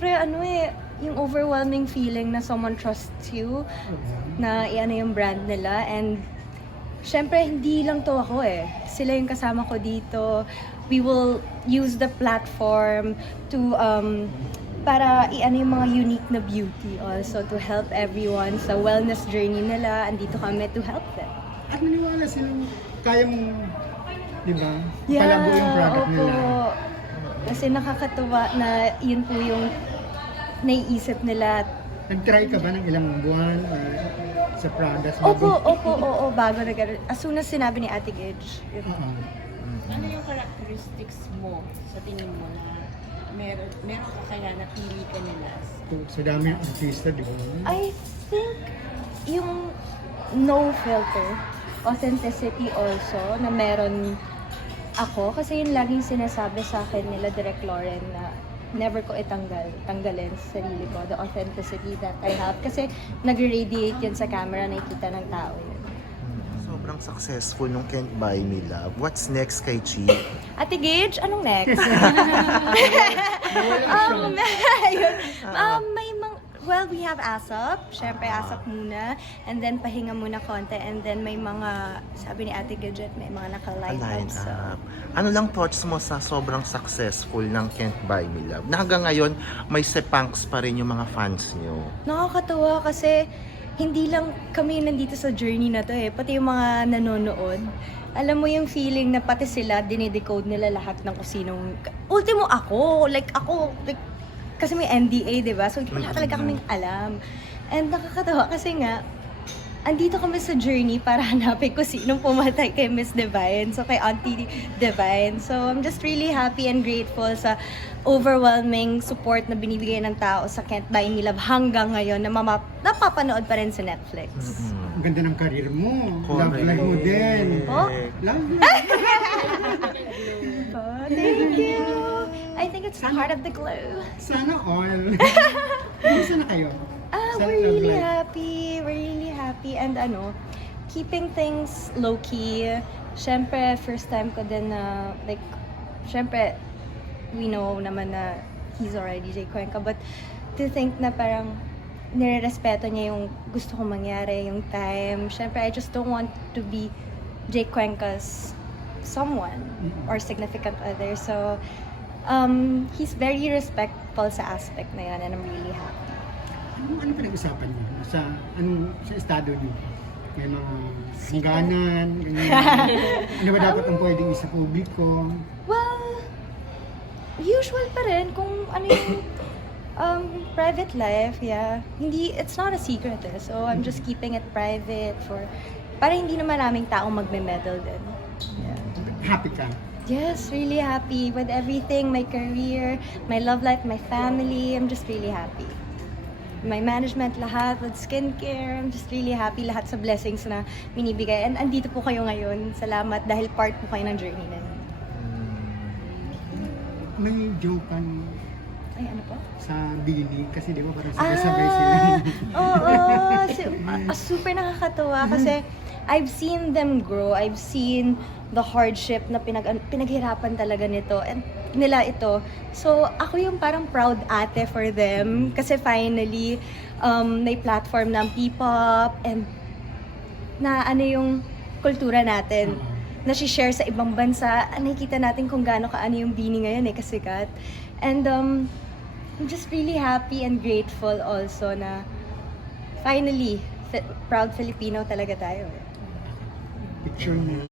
syempre, ano eh, yung overwhelming feeling na someone trusts you, na iano yung brand nila, and syempre, hindi lang to ako eh. Sila yung kasama ko dito. We will use the platform to, um, para iano yung mga unique na beauty also to help everyone sa wellness journey nila. Andito kami to help them. At naniwala silang kayang, di ba, palabo yung product opo. nila. Kasi nakakatuwa na yun po yung naiisip nila. Nag-try ka ba ng ilang buwan or sa products? Opo, bago- opo, oo, bago na ganun. As soon as sinabi ni Ate Gage. yun. Oo. Ano yung characteristics mo sa tingin mo na meron, meron ka kaya napili ka nila? Sa dami ng artista, di ba? I think yung no filter, authenticity also, na meron ako. Kasi yun laging sinasabi sa akin nila Direk Lauren na never ko itanggal, tanggalin sa sarili ko, the authenticity that I have. Kasi nag-radiate yun sa camera, nakikita ng tao yun. Sobrang successful nung Can't Buy Me Love. What's next kay Chi? Ate Gage, anong next? um, yun. um, may mga, well, we have ASAP. Siyempre, ASAP muna. And then, pahinga muna konti. And then, may mga, sabi ni Ate Gadget, may mga naka-line up. So, up. Ano lang thoughts mo sa sobrang successful ng Can't Buy Me Love? Na hanggang ngayon, may sepanks pa rin yung mga fans nyo. nakakatuwa kasi hindi lang kami nandito sa journey na to eh. Pati yung mga nanonood. Alam mo yung feeling na pati sila, dinidecode nila lahat ng kung sinong... Ultimo ako. Like, ako. Like, kasi may NDA, di ba? So, wala talaga kaming alam. And nakakatawa kasi nga, andito kami sa journey para hanapin ko sinong pumatay kay Miss Divine. So, kay Auntie Divine. So, I'm just really happy and grateful sa overwhelming support na binibigay ng tao sa Can't Buy Me Love hanggang ngayon na mama, napapanood pa rin sa Netflix. Ang ganda ng karir mo. Love Correct. life mo din. Oh, Love life. oh, thank you! It's part of the glow. Sana all. Kumusta na kayo? Ah, Sa we're really life? happy. We're really happy. And ano, keeping things low-key. Siyempre, first time ko din na, like, siyempre, we know naman na he's already Jay Cuenca. But to think na parang nire-respeto niya yung gusto kong mangyari, yung time. Siyempre, I just don't want to be Jay Cuenca's someone or significant other. So, um, he's very respectful sa aspect na yan and I'm really happy. Ano, ano pinag-usapan niyo? Sa, anong, sa estado niyo? May mga hangganan, ganyan. ano ba dapat ang pwedeng isa publiko? Well, usual pa rin kung ano yung um, private life, yeah. Hindi, it's not a secret eh. So, I'm just keeping it private for, para hindi naman naming taong magme-meddle din. Yeah. Happy ka? Yes, really happy with everything, my career, my love life, my family. I'm just really happy. My management lahat with skincare. I'm just really happy lahat sa blessings na binibigay. And andito po kayo ngayon. Salamat dahil part po kayo ng journey na yun. May joke kan Ay, ano po? sa Bini kasi di ba parang sabay-sabay sila. Ah, oo. Si- ah, super nakakatawa kasi I've seen them grow. I've seen the hardship na pinag pinaghirapan talaga nito and nila ito. So, ako yung parang proud ate for them kasi finally um, may platform ng P-pop and na ano yung kultura natin na share sa ibang bansa. Nakikita natin kung gaano kaano yung bini ngayon eh, kasikat. And um, I'm just really happy and grateful also na finally, fi- proud Filipino talaga tayo. Picture mo.